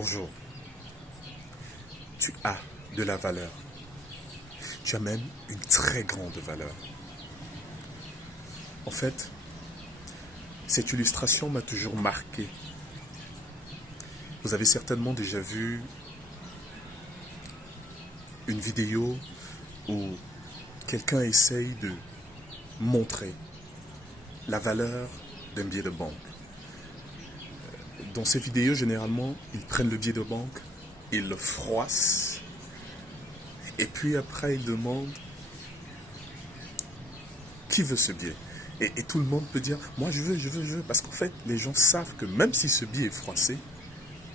Bonjour, tu as de la valeur. Tu as même une très grande valeur. En fait, cette illustration m'a toujours marqué. Vous avez certainement déjà vu une vidéo où quelqu'un essaye de montrer la valeur d'un billet de banque. Dans ces vidéos, généralement, ils prennent le billet de banque, ils le froissent, et puis après, ils demandent qui veut ce billet. Et tout le monde peut dire, moi je veux, parce qu'en fait, les gens savent que même si ce billet est froissé,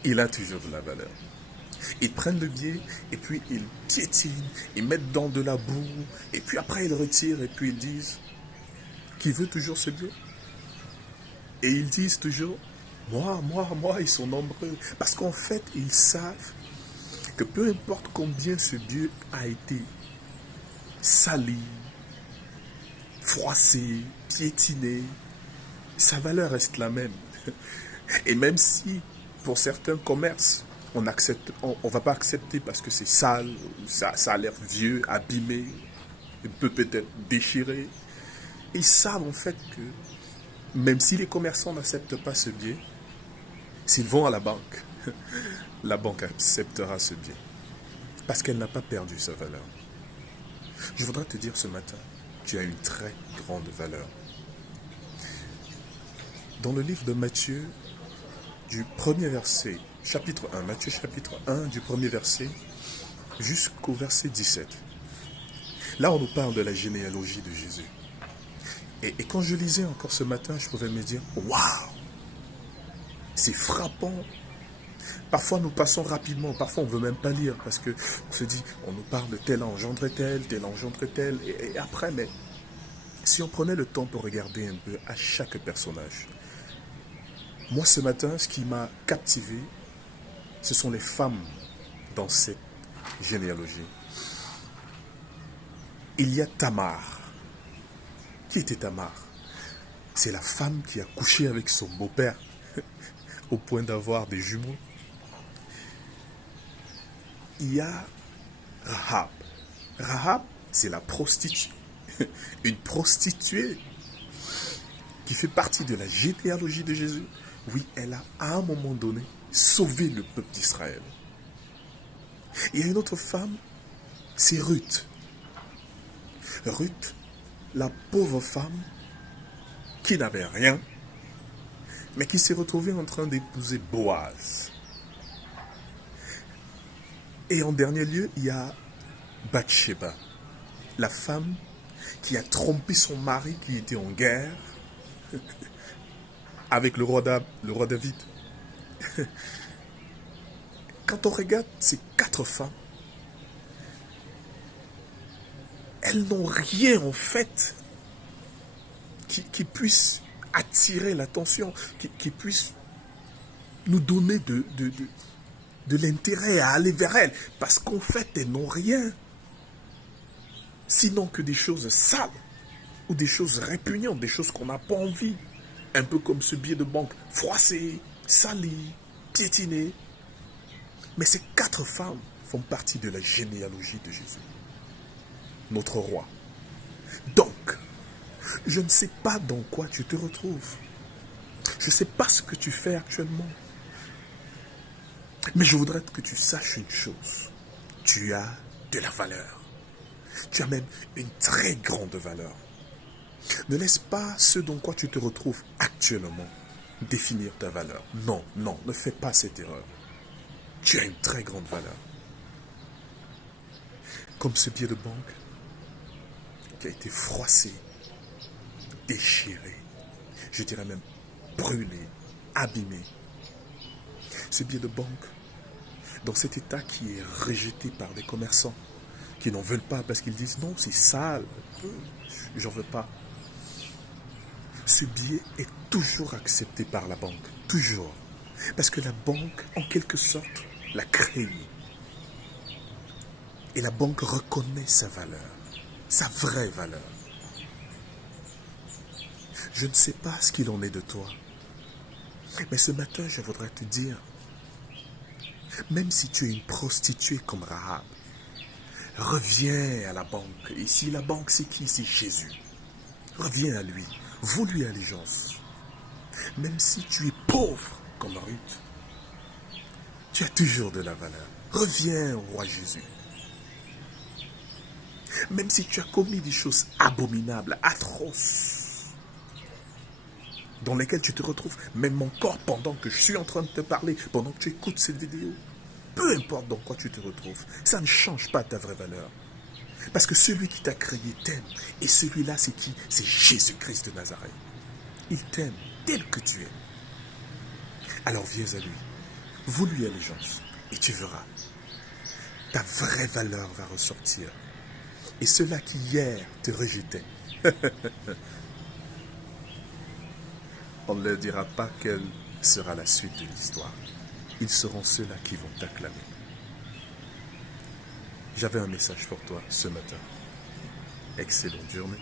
il a toujours de la valeur. Ils prennent le billet et puis ils piétinent, ils mettent dans de la boue, et puis après ils retirent et puis ils disent, qui veut toujours ce billet? Et ils disent toujours, moi, ils sont nombreux. Parce qu'en fait, ils savent que peu importe combien ce billet a été sali, froissé, piétiné, sa valeur reste la même. Et même si, pour certains commerces, on va pas accepter parce que c'est sale, ça a l'air vieux, abîmé, peut-être déchiré, ils savent en fait que même si les commerçants n'acceptent pas ce billet, s'ils vont à la banque acceptera ce billet. Parce qu'elle n'a pas perdu sa valeur. Je voudrais te dire ce matin, tu as une très grande valeur. Dans le livre de Matthieu, du premier verset, chapitre 1, Matthieu chapitre 1, du premier verset jusqu'au verset 17. Là, on nous parle de la généalogie de Jésus. Et quand je lisais encore ce matin, je pouvais me dire, waouh, c'est frappant. Parfois, nous passons rapidement, parfois, on ne veut même pas lire parce qu'on se dit, on nous parle de tel engendre tel engendre tel. Et après, mais si on prenait le temps pour regarder un peu à chaque personnage, moi, ce matin, ce qui m'a captivé, ce sont les femmes dans cette généalogie. Il y a Tamar. Qui était Tamar? C'est la femme qui a couché avec son beau-père au point d'avoir des jumeaux. Il y a Rahab. Rahab, c'est la prostituée. Une prostituée qui fait partie de la généalogie de Jésus. Oui, elle a à un moment donné sauvé le peuple d'Israël. Il y a une autre femme, c'est Ruth. Ruth, la pauvre femme qui n'avait rien, mais qui s'est retrouvée en train d'épouser Boaz. Et en dernier lieu, il y a Bathsheba, la femme qui a trompé son mari qui était en guerre avec le roi David. Quand on regarde ces 4 femmes, elles n'ont rien en fait qui puisse attirer l'attention, qui puisse nous donner de l'intérêt à aller vers elles. Parce qu'en fait, elles n'ont rien. Sinon que des choses sales ou des choses répugnantes, des choses qu'on n'a pas envie. Un peu comme ce billet de banque froissé, sali, piétiné. Mais ces 4 femmes font partie de la généalogie de Jésus, notre roi. Donc, je ne sais pas dans quoi tu te retrouves. Je ne sais pas ce que tu fais actuellement. Mais je voudrais que tu saches une chose. Tu as de la valeur. Tu as même une très grande valeur. Ne laisse pas ce dans quoi tu te retrouves actuellement définir ta valeur. Non, ne fais pas cette erreur. Tu as une très grande valeur. Comme ce billet de banque qui a été froissé, déchiré, je dirais même brûlé, abîmé. Ce billet de banque, dans cet état qui est rejeté par des commerçants, qui n'en veulent pas parce qu'ils disent non, c'est sale, j'en veux pas. Ce billet est toujours accepté par la banque, toujours. Parce que la banque, en quelque sorte, l'a créé. Et la banque reconnaît sa valeur, sa vraie valeur. Je ne sais pas ce qu'il en est de toi. Mais ce matin, je voudrais te dire Même si tu es une prostituée comme Rahab, reviens à la banque. Ici, la banque, c'est qui? C'est Jésus. Reviens à lui. Voue-lui allégeance. Même si tu es pauvre comme Ruth, tu as toujours de la valeur. Reviens au roi Jésus. Même si tu as commis des choses abominables, atroces, dans lesquelles tu te retrouves, même encore pendant que je suis en train de te parler, pendant que tu écoutes cette vidéo, peu importe dans quoi tu te retrouves, ça ne change pas ta vraie valeur. Parce que celui qui t'a créé t'aime. Et celui-là, c'est qui? C'est Jésus-Christ de Nazareth. Il t'aime tel que tu es. Alors viens à lui. Voue-lui allégeance. Et tu verras. Ta vraie valeur va ressortir. Et ceux-là qui hier te rejetaient, on ne leur dira pas quelle sera la suite de l'histoire. Ils seront ceux-là qui vont t'acclamer. J'avais un message pour toi ce matin. Excellente journée.